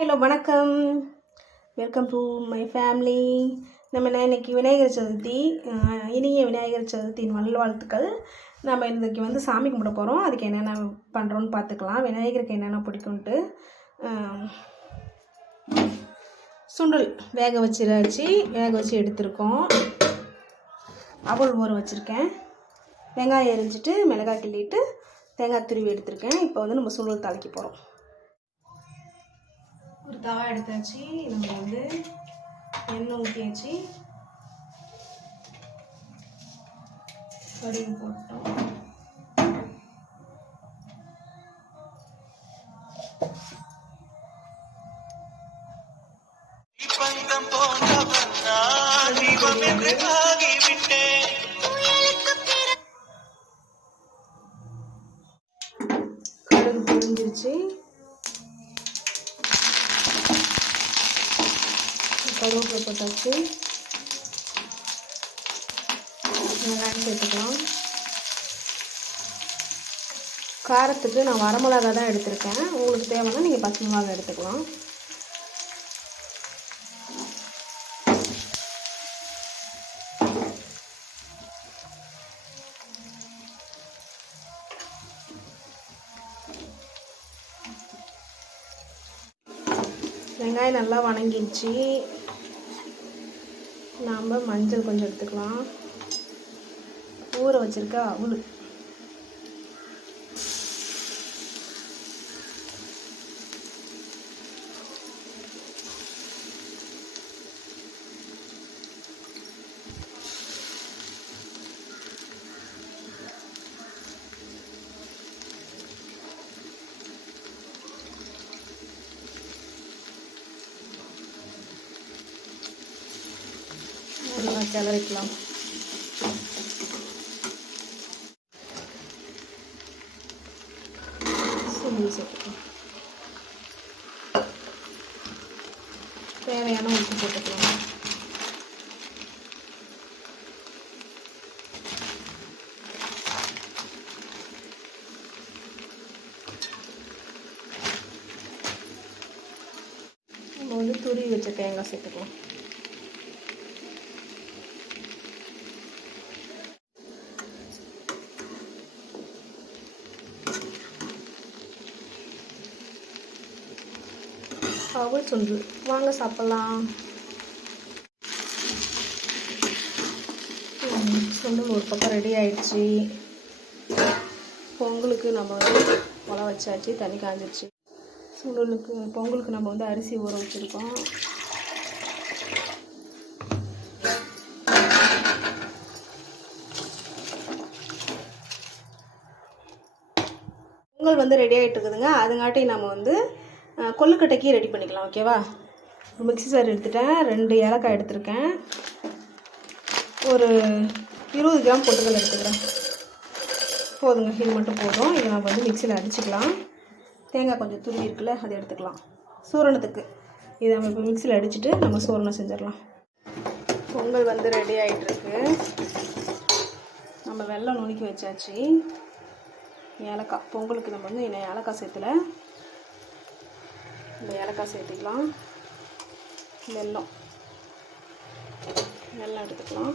Hello வணக்கம், welcome to my family. நம்ம இன்னைக்கு விநாயகர் சதுர்த்தி, இனிய விநாயகர் சதுர்த்தியின் நல்வாழ்த்துக்கள். நம்ம இன்றைக்கி சாமி கும்பிட போகிறோம். அதுக்கு என்னென்ன பண்ணுறோன்னு பார்த்துக்கலாம். விநாயகருக்கு என்னென்ன பிடிக்கும்ட்டு சுண்டல் வேக வச்சு எடுத்துருக்கோம். அவல் ஊற வச்சுருக்கேன். வெங்காயம் எரிஞ்சிட்டு மிளகாய் கிள்ளிட்டு தேங்காய் துருவி எடுத்திருக்கேன். இப்போ நம்ம சுண்டல் தாளிக்க போகிறோம். ஒரு தவா எடுத்தாச்சு. நம்ம எண்ணெய் ஊற்றியாச்சு. கடுகு போட்டோம். கடுகு பொரிஞ்சிருச்சு. கருவேப்பிலை போட்டாச்சு. வெங்காயம் சேர்த்துக்கலாம். காரத்துக்கு நான் வரமிளகா தான் எடுத்திருக்கேன். உங்களுக்கு தேவைன்னா நீங்கள் பச்சை மிளகாய் எடுத்துக்கலாம். வெங்காயம் நல்லா வணங்கிடுச்சு. நாம் மஞ்சள் கொஞ்சம் எடுத்துக்கலாம். ஊற வச்சுருக்க அவல், நல்லா கிளறிக்கலாம். சேர்த்துக்கலாம். தேவையான உப்பு போட்டுக்கலாம். நம்ம துருவி வச்ச தேங்காய் சேர்த்துக்கலாம். அவல் சுண்டல் வாங்க சாப்பிட்லாம். சுண்டல் ஒரு பக்கம் ரெடி ஆயிடுச்சு. பொங்கலுக்கு நம்ம உலை வச்சாச்சு, தண்ணி காஞ்சிடுச்சு. பொங்கலுக்கு நம்ம அரிசி ஊற வச்சுருக்கோம். பொங்கல் ரெடி ஆகிட்டு இருக்குதுங்க. அதுங்காட்டி நம்ம கொல்லுக்கட்டைக்கு ரெடி பண்ணிக்கலாம். ஓகேவா? ஒரு மிக்ஸி ஜார் எடுத்துட்டேன். 2 ஏலக்காய் எடுத்துருக்கேன். ஒரு 20 கிராம் பொட்டுக்கடலை எடுத்துக்கிறேன். போதுங்க, இது மட்டும் போதும். இதை நம்ம மிக்சியில் அடிச்சுக்கலாம். தேங்காய் கொஞ்சம் துருவி இருக்குல்ல, அதை எடுத்துக்கலாம் சூரணத்துக்கு. இதை நம்ம இப்போ மிக்சியில் அடிச்சுட்டு நம்ம சூரணம் செஞ்சிடலாம். பொங்கல் ரெடி ஆகிட்டுருக்கு. நம்ம வெல்லம் நுணுக்கி வச்சாச்சு. ஏலக்காய் பொங்கலுக்கு நம்ம இன்னும் ஏலக்காய் சேர்த்துல. இந்த ஏலக்காய் சேர்த்துக்கலாம். வெல்லம் எடுத்துக்கலாம்.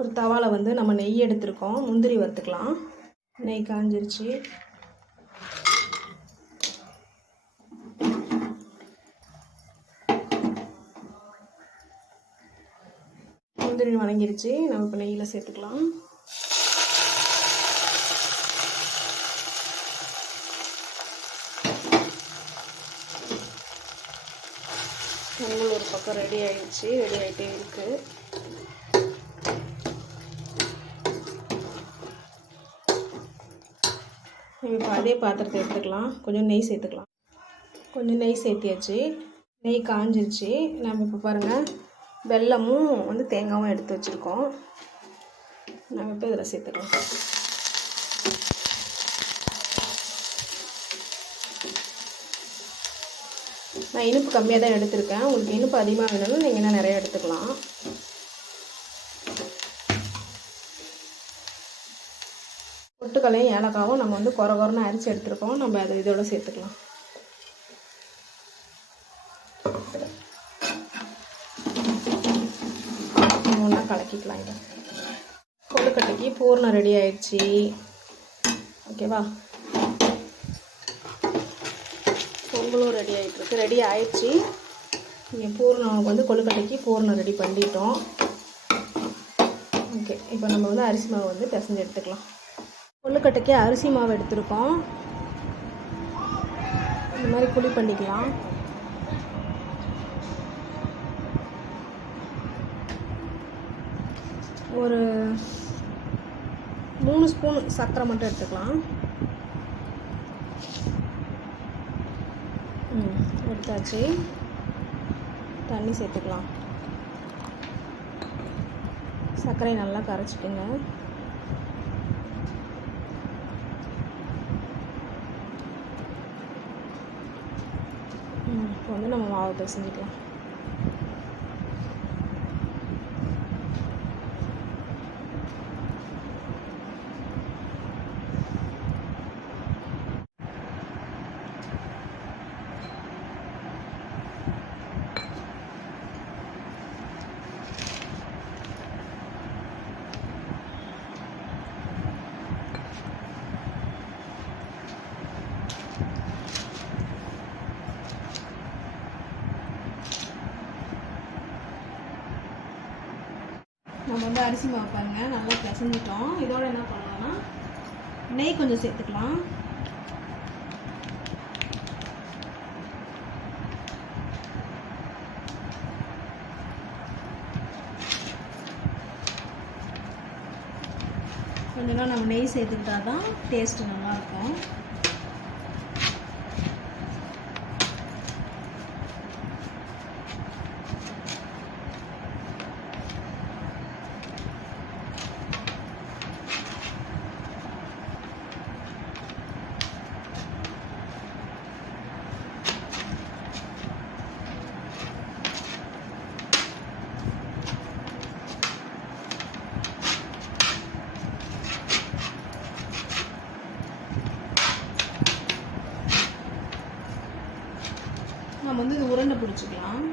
ஒரு தவாவில் நம்ம நெய் எடுத்துருக்கோம். முந்திரி வறுத்துக்கலாம். நெய் காஞ்சிருச்சு. முந்திரி வணங்கிருச்சு. நம்ம இப்போ நெய்யில் சேர்த்துக்கலாம். பொங்கல் ஒரு பக்கம் ரெடி ஆகிட்டே இருக்குது. இப்போ அதே பாத்திரத்தை எடுத்துக்கலாம். கொஞ்சம் நெய் சேர்த்துக்கலாம். கொஞ்சம் நெய் சேர்த்தியாச்சு. நெய் காஞ்சிருச்சு. நம்ம இப்போ பாருங்கள், வெல்லமும் தேங்காயும் எடுத்து வச்சுருக்கோம். நம்ம இப்போ இதில் சேர்த்துக்கலாம். நான் இனிப்பு கம்மியாக தான் எடுத்திருக்கேன். உங்களுக்கு இனிப்பு அதிகமாக வேணும்னா நீங்கள் என்ன நிறைய எடுத்துக்கலாம். பொட்டுக்கல்லையும் ஏலக்காவும் நம்ம வந்து குறன்னு அரிசி எடுத்துருக்கோம். நம்ம அதை இதோட சேர்த்துக்கலாம். ஒன்றா கலக்கிக்கலாம். இதை கொழுக்கட்டைக்கு பூர்ணம் ரெடி ஆயிடுச்சு. ஓகேவா, பொங்கலும் ரெடி ஆகிட்டுருக்கு. ரெடி ஆயிடுச்சு. இங்கே பூர்ணம் வந்து கொழுக்கட்டைக்கு பூர்ணம் ரெடி பண்ணிட்டோம். ஓகே, இப்போ நம்ம வந்து அரிசி மாவு வந்து பிசைஞ்சு எடுத்துக்கலாம். கொழுக்கட்டைக்கு அரிசி மாவு எடுத்துருக்கோம். இந்த மாதிரி குழி பண்ணிக்கலாம். ஒரு 3 ஸ்பூன் சர்க்கரை மட்டும் எடுத்துக்கலாம். எடுத்தாச்சு. தண்ணி சேர்த்துக்கலாம். சர்க்கரையை நல்லா கரைச்சிட்டுங்க. இப்போ வந்து நம்ம மாவு பிசைஞ்சிக்கலாம். நம்ம வந்து அரிசி மாவு பாருங்கள் நல்லா பிசைஞ்சிட்டோம். இதோட என்ன பண்ணலாம்னா நெய் கொஞ்சம் சேர்த்துக்கலாம். கொஞ்சம் நம்ம நெய் சேர்த்துக்கிட்டா தான் டேஸ்ட்டு நல்லாயிருக்கும். நம்ம வந்து இது உருண்டை பிடிச்சிக்கலாம்.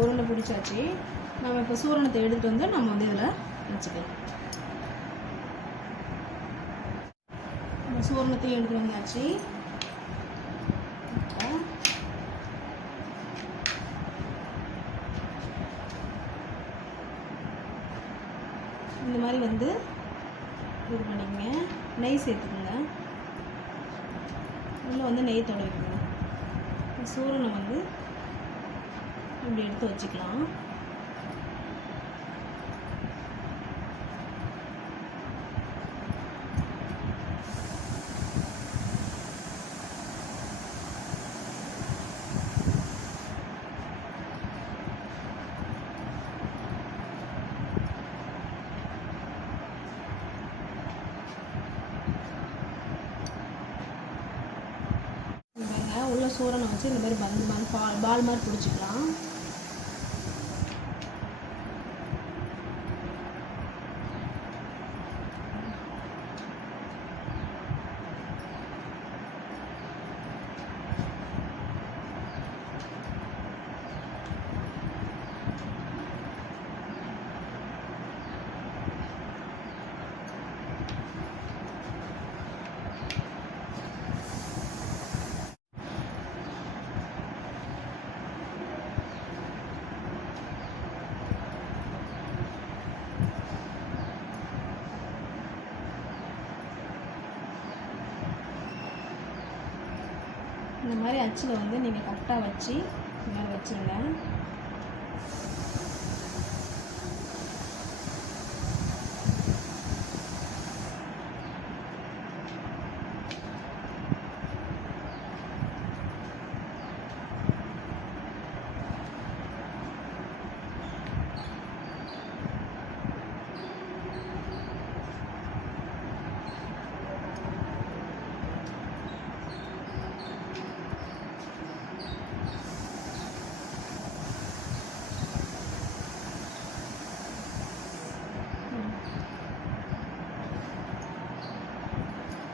உருண்டை பிடிச்சாச்சு. நம்ம இப்போ சூரணத்தை எடுத்துகிட்டு வந்து நம்ம வந்து இதில் வச்சுக்கலாம். நம்ம சூரணத்தையும் எடுத்துகிட்டு வந்தாச்சு. இந்த மாதிரி வந்து இது பண்ணிக்கங்க. நெய் சேர்த்துக்கோங்க. உள்ளே வந்து நெய் தடவிக்கணும். சூரணை வந்து இப்படி எடுத்து வச்சுக்கலாம். உள்ள சூரணை வச்சு இந்த மாதிரி பந்து மாதிரி பால் மாதிரி பிடிச்சிக்கலாம். இந்த மாதிரி அச்சில் வந்து நீங்கள் கரெக்டாக வச்சு இந்த மாதிரி வச்சுருங்க.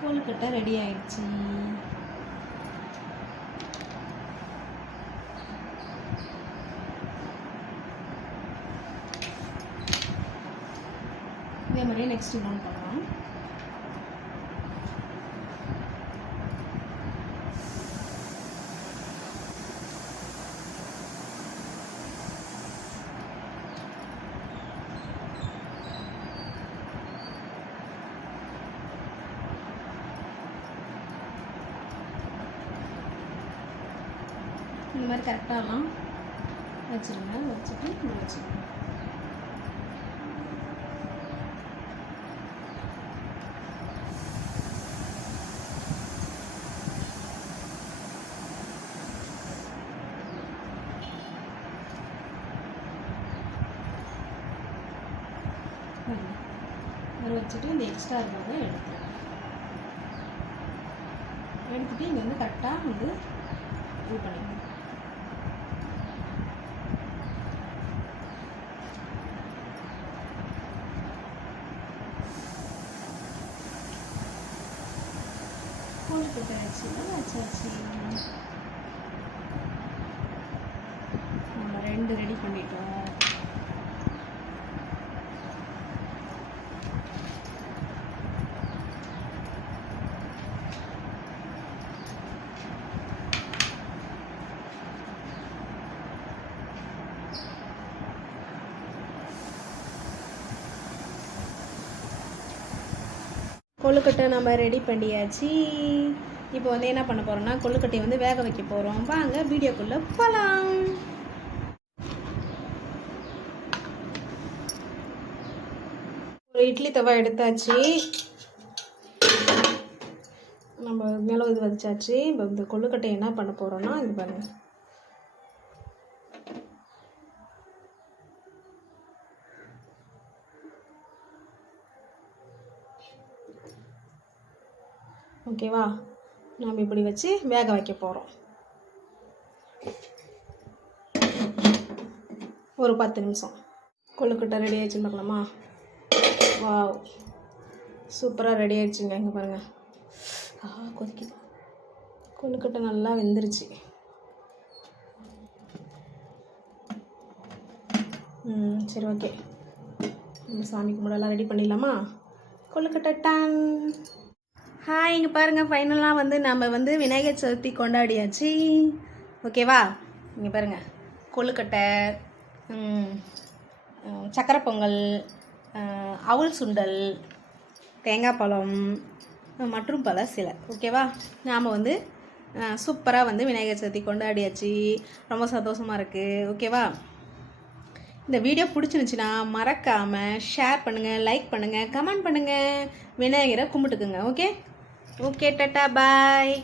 கொழுக்கட்டை ரெடி ஆயிடுச்சு. இதே மாதிரியே நெக்ஸ்ட் இன்னொன்று பண்ணலாம். இந்த மாதிரி கரெக்டாகலாம் வச்சுருங்க. வச்சுட்டு இப்படி வச்சுருங்க. வச்சுட்டு இந்த எக்ஸ்ட்ரா இருக்கிறத எடுத்துட்டு இங்கே வந்து கரெக்டாக வந்து இது பண்ணிக்கணும். கொழுக்கட்டை வச்சாச்சு. நம்ம 2 ரெடி பண்ணிட்டோம். கொழுக்கட்டை நம்ம ரெடி பண்ணியாச்சு. இப்போ வந்து என்ன பண்ண போகிறோம்னா கொழுக்கட்டையை வந்து வேக வைக்க போகிறோம். வாங்க வீடியோக்குள்ளே போகலாம். ஒரு இட்லி தவா எடுத்தாச்சு. நம்ம மேலே இது வச்சாச்சு. இப்போ இந்த கொழுக்கட்டையை என்ன பண்ண போகிறோம்னா இது பாருங்கள். ஓகேவா? நம்ம இப்படி வச்சு வேக வைக்க போகிறோம். ஒரு 10 நிமிஷம். கொழுக்கட்டை ரெடி ஆயிடுச்சுன்னு பார்க்கலாமா? வாவ், சூப்பராக ரெடி ஆயிடுச்சுங்க. இங்கே பாருங்கள், கொதிக்குது. கொழுக்கட்டை நல்லா வெந்துருச்சு. சரி, ஓகே. நம்ம சாமி கும்பிடலாம் ரெடி பண்ணிடலாமா? கொழுக்கட்டை டான். ஹாய், இங்கே பாருங்கள், ஃபைனலாக வந்து நம்ம வந்து விநாயகர் சதுர்த்தி கொண்டாடியாச்சு. ஓகேவா? இங்கே பாருங்கள், கொழுக்கட்டை, சக்கரை பொங்கல், அவுள் சுண்டல், தேங்காய் பழம் மற்றும் பல சில. ஓகேவா? நாம் வந்து சூப்பராக வந்து விநாயகர் சதுர்த்தி கொண்டாடியாச்சு. ரொம்ப சந்தோஷமாக இருக்குது. ஓகேவா? இந்த வீடியோ பிடிச்சிருந்துச்சின்னா மறக்காமல் ஷேர் பண்ணுங்கள், லைக் பண்ணுங்கள், கமெண்ட் பண்ணுங்கள். விநாயகரை கும்பிட்டுக்குங்க. ஓகே, டாட்டா, பாய்.